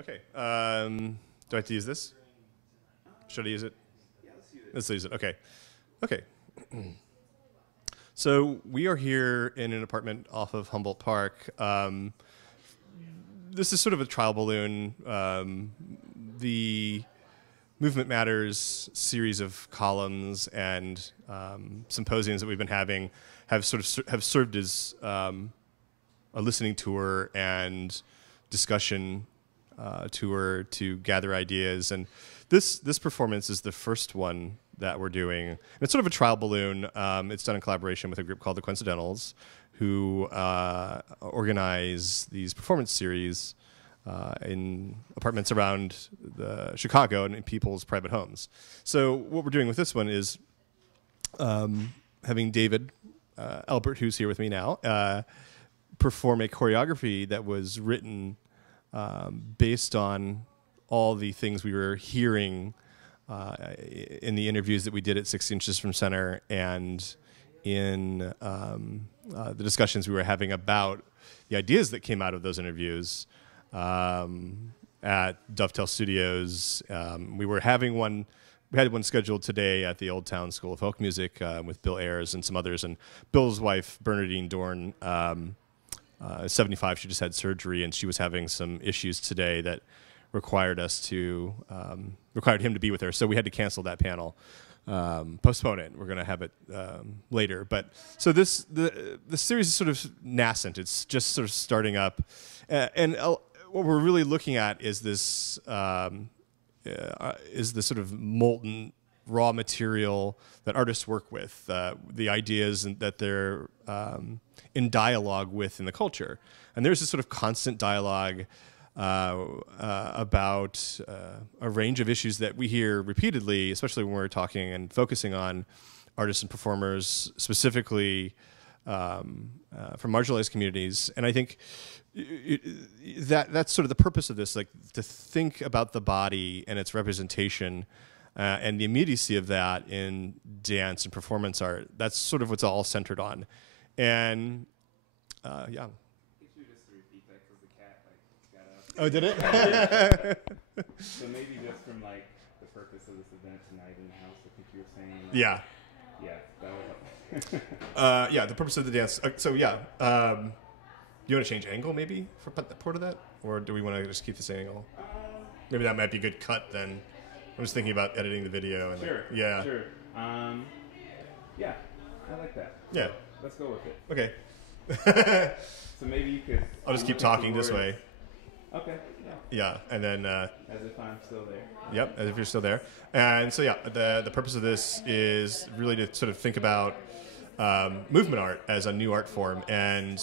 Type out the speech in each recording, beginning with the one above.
Okay. Do I have to use this? Should I use it? Yeah, let's use it. Let's use it. Okay. Okay. So we are here in an apartment off of Humboldt Park. This is sort of a trial balloon. The Movement Matters series of columns and symposiums that we've been having have served as a listening tour and discussion tour to gather ideas. And this performance is the first one that we're doing. And it's sort of a trial balloon. It's done in collaboration with a group called the Coincidentals, who organize these performance series in apartments around Chicago and in people's private homes. So what we're doing with this one is having David Albert, who's here with me now, perform a choreography that was written based on all the things we were hearing in the interviews that we did at 6 Inches from Center and in the discussions we were having about the ideas that came out of those interviews at Dovetail Studios. We had one scheduled today at the Old Town School of Folk Music with Bill Ayers and some others. And Bill's wife, Bernadine Dorn, 75, she just had surgery, and she was having some issues today that required him to be with her. So we had to cancel that panel, postpone it. We're going to have it later. But so the series is sort of nascent. It's just sort of starting up, and what we're really looking at is this sort of molten raw material that artists work with, the ideas that they're in dialogue with in the culture. And there's this sort of constant dialogue about a range of issues that we hear repeatedly, especially when we're talking and focusing on artists and performers, specifically from marginalized communities. And I think that's sort of the purpose of this, like to think about the body and its representation and the immediacy of that in dance and performance art. That's sort of what's all centered on. And yeah. Oh, did it? So maybe just from like the purpose of this event tonight in the house, I think you were saying. Yeah. Yeah, that would. Yeah, the purpose of the dance. So yeah, you want to change angle maybe for part of that, or do we want to just keep the same angle? Maybe that might be a good cut then. I'm just thinking about editing the video. And sure. Yeah. Sure. Yeah, I like that. Yeah. Let's go with it. Okay. So maybe you could. I'll just keep talking this way. Okay. Yeah. Yeah, and then. As if I'm still there. Yep, as if you're still there. And so yeah, the purpose of this is really to sort of think about movement art as a new art form and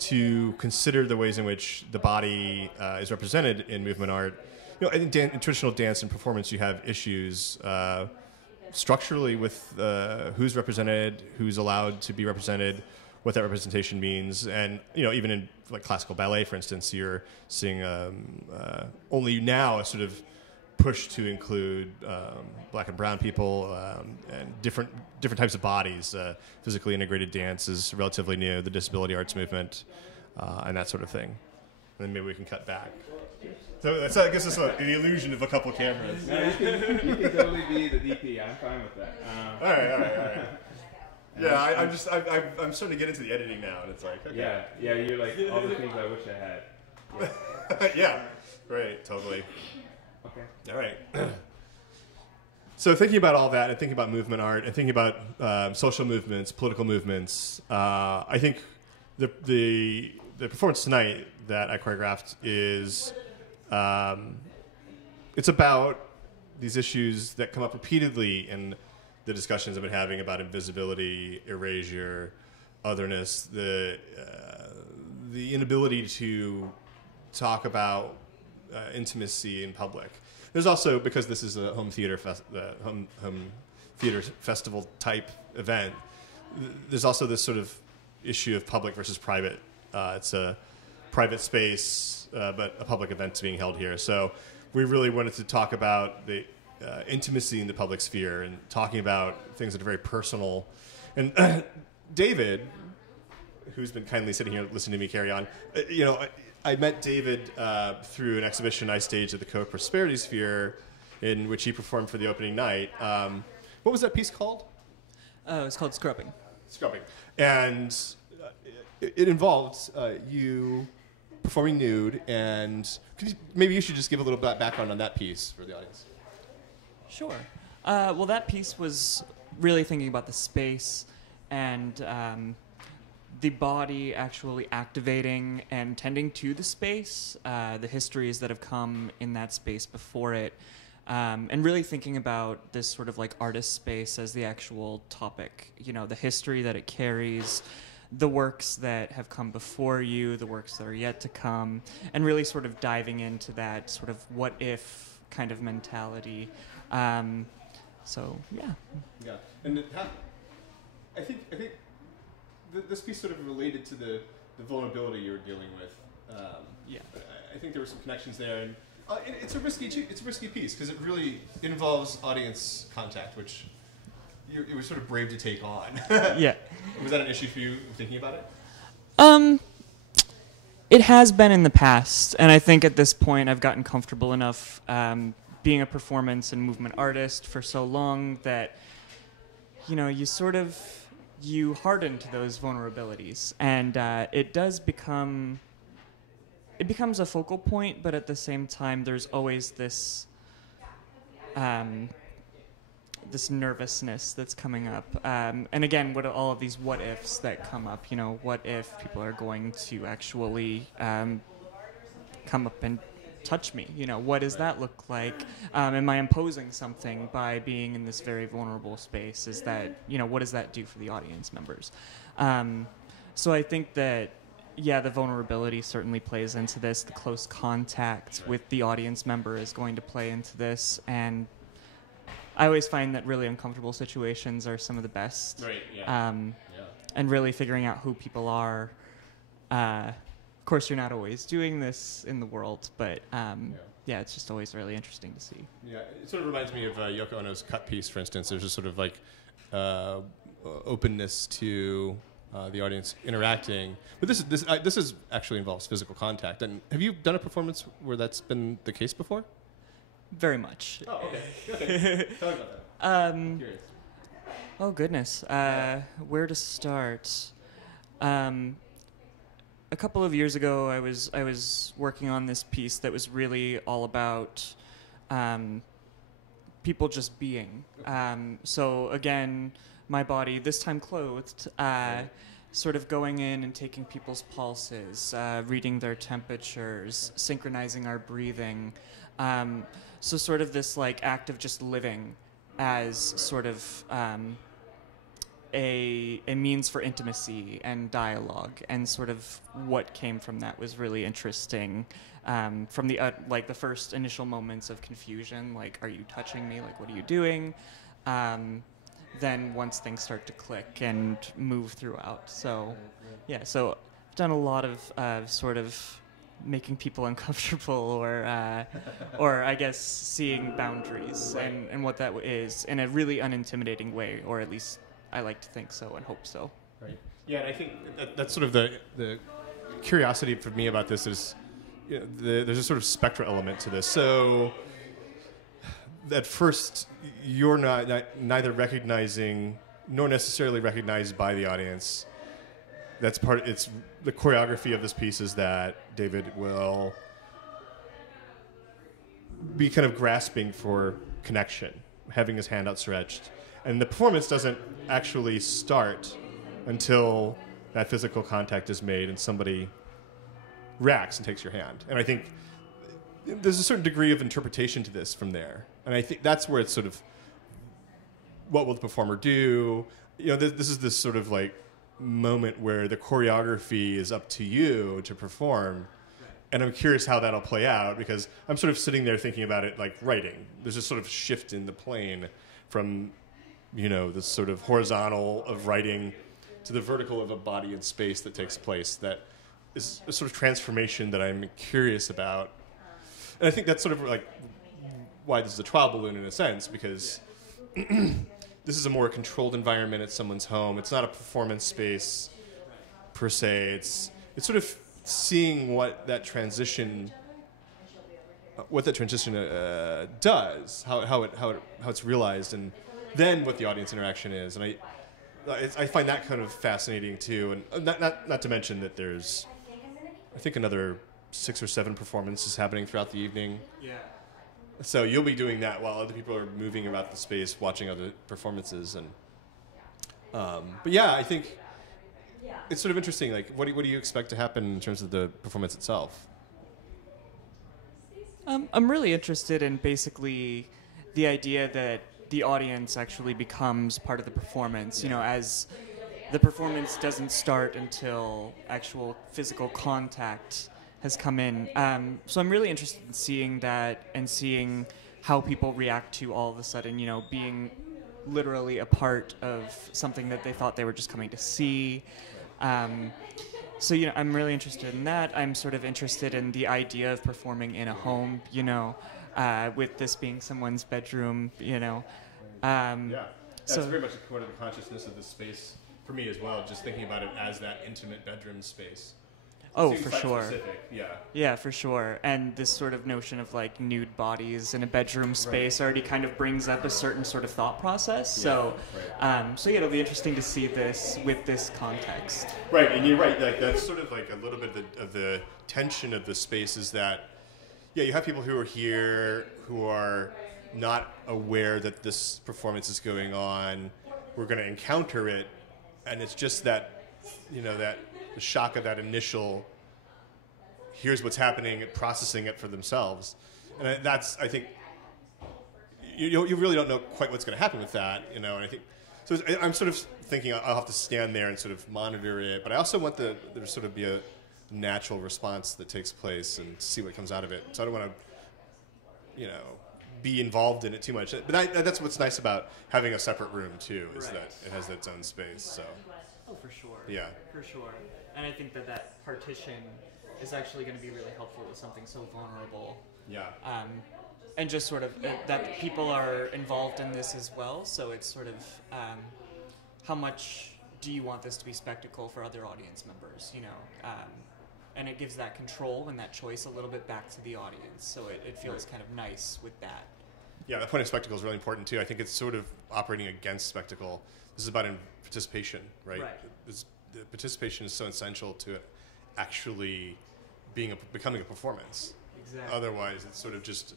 to consider the ways in which the body is represented in movement art. You know, in traditional dance and performance, you have issues structurally with who's represented, who's allowed to be represented, what that representation means, and you know, even in like classical ballet, for instance, you're seeing only now a sort of push to include black and brown people and different types of bodies. Physically integrated dance is relatively new, the disability arts movement, and that sort of thing. And then maybe we can cut back. So that gives us the illusion of a couple cameras. No, you can totally be the DP. I'm fine with that. All right. Yeah, I'm starting to get into the editing now, and it's like, okay. Yeah, you're like all the things I wish I had. Yeah, yeah, right, totally. Okay. All right. So thinking about all that, and thinking about movement art, and thinking about social movements, political movements, I think the performance tonight that I choreographed is it's about these issues that come up repeatedly in the discussions I've been having about invisibility, erasure, otherness, the inability to talk about intimacy in public. There's also, because this is a home theater festival type event, there's also this sort of issue of public versus private. It's a private space, but a public event's being held here. So we really wanted to talk about the intimacy in the public sphere and talking about things that are very personal. And David, who's been kindly sitting here listening to me carry on. I met David through an exhibition I staged at the Co-Prosperity Sphere, in which he performed for the opening night. What was that piece called? It's called Scrubbing. Scrubbing. And it involved you performing nude, and maybe you should just give a little background on that piece for the audience. Sure. Well, that piece was really thinking about the space and the body actually activating and tending to the space, the histories that have come in that space before it, and really thinking about this sort of like artist space as the actual topic, the history that it carries, the works that have come before you, the works that are yet to come, and really sort of diving into that sort of what if kind of mentality. So, yeah. Yeah, and I think this piece sort of related to the vulnerability you were dealing with. Yeah. I think there were some connections there, and it's a risky piece because it really involves audience contact, which it was sort of brave to take on. Yeah. Was that an issue for you thinking about it? It has been in the past, and I think at this point I've gotten comfortable enough being a performance and movement artist for so long that you harden to those vulnerabilities, and it becomes a focal point, but at the same time there's always this this nervousness that's coming up, and again, what all of these what ifs that come up, what if people are going to actually come up and touch me, what does that look like? Am I imposing something by being in this very vulnerable space? Is that, what does that do for the audience members? So I think that, yeah, the vulnerability certainly plays into this. The close contact with the audience member is going to play into this, and I always find that really uncomfortable situations are some of the best. Right, yeah. And really figuring out who people are. Of course, you're not always doing this in the world, but yeah, it's just always really interesting to see. Yeah, it sort of reminds me of Yoko Ono's Cut piece, for instance. There's just sort of like openness to the audience interacting. But this is actually involves physical contact. And have you done a performance where that's been the case before? Very much. Oh, okay. Tell me about that. I'm curious. Oh, goodness. Where to start? A couple of years ago, I was working on this piece that was really all about people just being. So again, my body, this time clothed, sort of going in and taking people's pulses, reading their temperatures, synchronizing our breathing. So sort of this like act of just living as sort of a means for intimacy and dialogue, and sort of what came from that was really interesting. From the like the first initial moments of confusion, like, are you touching me? Like, what are you doing? Then once things start to click and move throughout. So, yeah. So I've done a lot of sort of making people uncomfortable, or I guess seeing boundaries and what that is in a really unintimidating way, or at least I like to think so and hope so. Right. Yeah, and I think that's sort of the curiosity for me about this is there's a sort of spectral element to this. So at first, you're neither recognizing nor necessarily recognized by the audience. That's it's the choreography of this piece is that David will be kind of grasping for connection, having his hand outstretched. And the performance doesn't actually start until that physical contact is made and somebody reacts and takes your hand. And I think there's a certain degree of interpretation to this from there. And I think that's where it's sort of, what will the performer do? This is this sort of like moment where the choreography is up to you to perform. And I'm curious how that'll play out, because I'm sort of sitting there thinking about it like writing. There's a sort of shift in the plane from this sort of horizontal of writing to the vertical of a body in space that takes place. That is a sort of transformation that I'm curious about. And I think that's sort of like why this is a trial balloon in a sense, because this is a more controlled environment at someone's home. It's not a performance space per se. It's sort of seeing what that transition does, how it's realized, and then what the audience interaction is. And I find that kind of fascinating too. And not to mention that there's, I think, another 6 or 7 performances happening throughout the evening. Yeah. So you'll be doing that while other people are moving about the space, watching other performances. And but yeah, I think it's sort of interesting. Like, what do you expect to happen in terms of the performance itself? I'm really interested in basically the idea that the audience actually becomes part of the performance. You know, as the performance doesn't start until actual physical contact has come in. So I'm really interested in seeing that and seeing how people react to all of a sudden, you know, being literally a part of something that they thought they were just coming to see. So, you know, I'm really interested in that. I'm sort of interested in the idea of performing in a home, you know, with this being someone's bedroom, you know. Yeah, that's so very much a part of the consciousness of this space for me as well, just thinking about it as that intimate bedroom space. Oh, Seems for site sure. specific, yeah. Yeah, for sure. And this sort of notion of like nude bodies in a bedroom space already kind of brings up a certain sort of thought process. So, so yeah, it'll be interesting to see this with this context. Right, and you're right. Like that's sort of like a little bit of the tension of the space is that, yeah, you have people who are here who are not aware that this performance is going on. We're going to encounter it, and it's just that, you know, that the shock of that initial, here's what's happening, processing it for themselves. And that's, I think, you really don't know quite what's going to happen with that, you know, and I think, so I'm sort of thinking I'll have to stand there and sort of monitor it, but I also want there to sort of be a natural response that takes place and see what comes out of it. So I don't want to, you know, be involved in it too much. But that's what's nice about having a separate room, too, is that it has its own space, so. Oh, for sure. Yeah. For sure. And I think that partition is actually going to be really helpful with something so vulnerable. Yeah. And just sort of that people are involved in this as well. So it's sort of how much do you want this to be spectacle for other audience members, you know? And it gives that control and that choice a little bit back to the audience. So it feels kind of nice with that. Yeah, the point of spectacle is really important, too. I think it's sort of operating against spectacle. This is about participation, right? The participation is so essential to it actually becoming a performance. Exactly. Otherwise, it's sort of just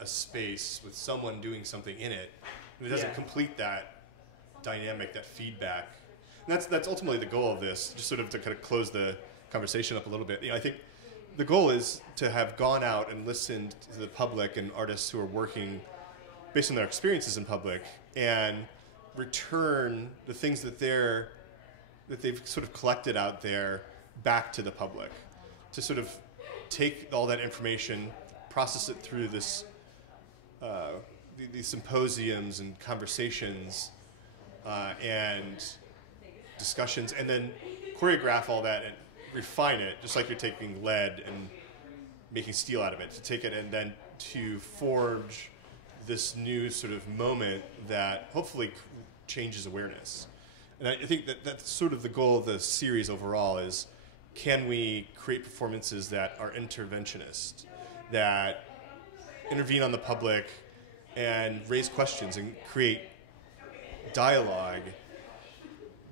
a space with someone doing something in it. And it doesn't complete that dynamic, that feedback. And that's ultimately the goal of this, just sort of to kind of close the conversation up a little bit. You know, I think the goal is to have gone out and listened to the public and artists who are working based on their experiences in public and return the things that they've sort of collected out there back to the public, to sort of take all that information, process it through this these symposiums and conversations and discussions, and then choreograph all that and refine it, just like you're taking lead and making steel out of it, to take it and then to forge this new sort of moment that hopefully changes awareness. And I think that that's sort of the goal of the series overall is, can we create performances that are interventionist, that intervene on the public and raise questions and create dialogue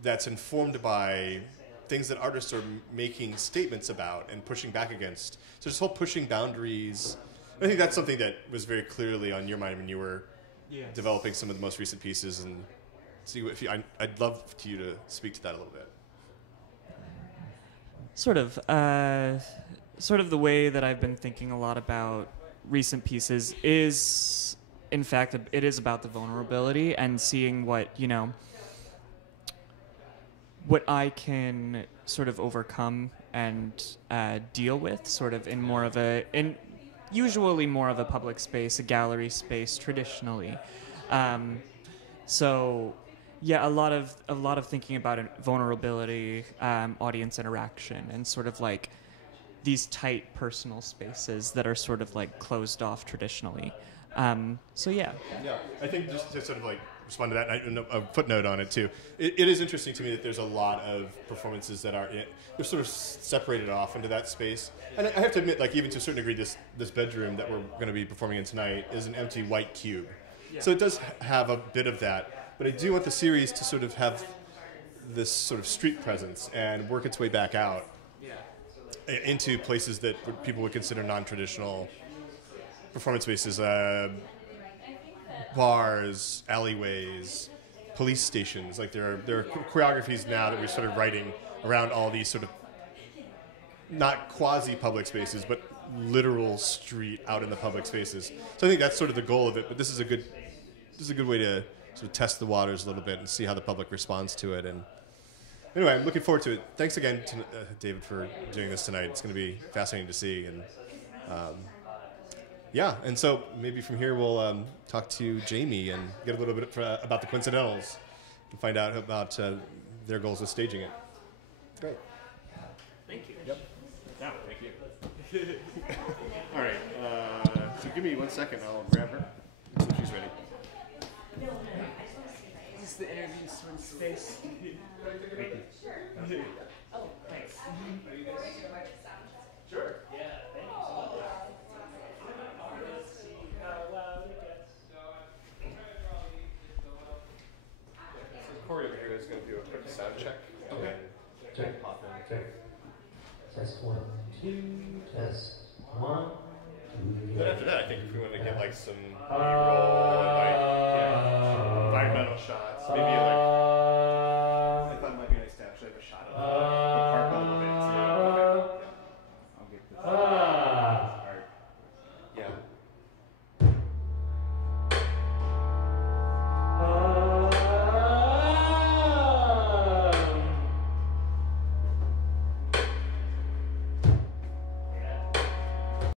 that's informed by things that artists are making statements about and pushing back against. So this whole pushing boundaries, I think that's something that was very clearly on your mind when you were developing some of the most recent pieces. And see if I'd love for you to speak to that a little bit. Sort of the way that I've been thinking a lot about recent pieces is, in fact, it is about the vulnerability and seeing what, you know, what I can sort of overcome and deal with, sort of in more of usually more of a public space, a gallery space, traditionally. So, yeah, a lot of thinking about vulnerability, audience interaction, and sort of like these tight personal spaces that are sort of like closed off traditionally. So yeah. Yeah, I think just to sort of like respond to that. And a footnote on it too. It is interesting to me that there's a lot of performances that they're sort of separated off into that space. And I have to admit, like even to a certain degree, this bedroom that we're going to be performing in tonight is an empty white cube. Yeah. So it does have a bit of that. But I do want the series to sort of have this sort of street presence and work its way back out into places that people would consider non-traditional performance spaces, bars, alleyways, police stations. Like there are choreographies now that we're sort of writing around all these sort of not quasi-public spaces, but literal street out in the public spaces. So I think that's sort of the goal of it. But this is a good way to sort of test the waters a little bit and see how the public responds to it. And anyway, I'm looking forward to it. Thanks again to David for doing this tonight. It's going to be fascinating to see. And and so maybe from here we'll talk to Jamie and get a little bit about the Coincidentals and find out about their goals with staging it. Great. Thank you. Yep. Yeah, thank you. All right. So give me 1 second. I'll grab her so she's ready. This is the interview swing space. Thank you. Oh, thanks. Sure. Yeah, thank you so much. Corey over here is going to do a quick sound check. Okay. Check. Pop in. Check. Test 1, 2. Test 1, 2. But after that, I think if we want to get like some B-roll and like environmental shots, maybe like